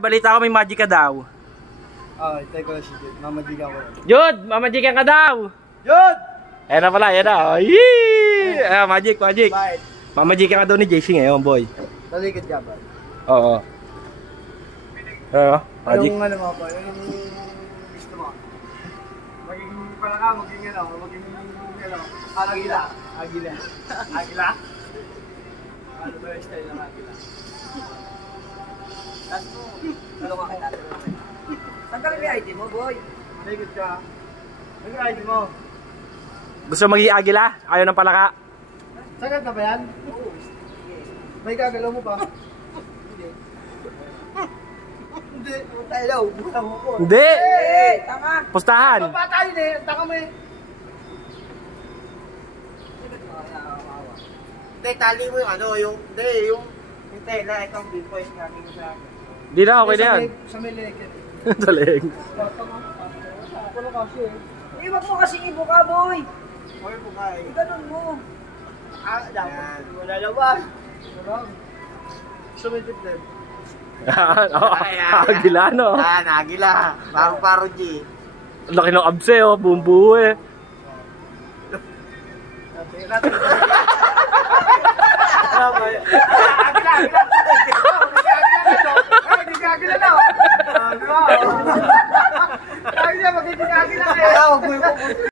Balita ko may magic ka daw. Ay, teko lang si Jud. Mamajikan ko. Jud, mamajikan ka daw. Jud! Ayan na pala, ayan na. Yee! Ayan, magic. Bye. Mamajikan ka daw ni JC ngayon, boy. Talikod ka ba? Oo. Magic. Anong ano mo po? Anong gusto mo? Maging pala ka, maging agila. Agila? Ano ba yung style ng agila? Tapos mo, tulungan kita. Saan ka lang yung ID mo, boy? Talikod ka. Ano yung ID mo? Gusto magiging agila? Ayaw ng palaka? Sagat na ba yan? Oo. May gagalaw mo pa? Hindi. Tayo daw. Butang mo ko. Hindi! Tama. Pustahan. Papatay din. Taka mo eh. Hindi, tali mo yung ano, yung tela, itong big boys nga mo sa akin. Hindi na, okay na yan. Sa may leg. Sa leg. Wala kasi eh. Wag mo kasi ibuka, boy. Okay po ka eh. Ganun mo. Dapat. Wala naman. Sa may dibdib. Agila, no? Agila. Paro-paro G. Laki ng abse, oh. Buong buo eh. Natin.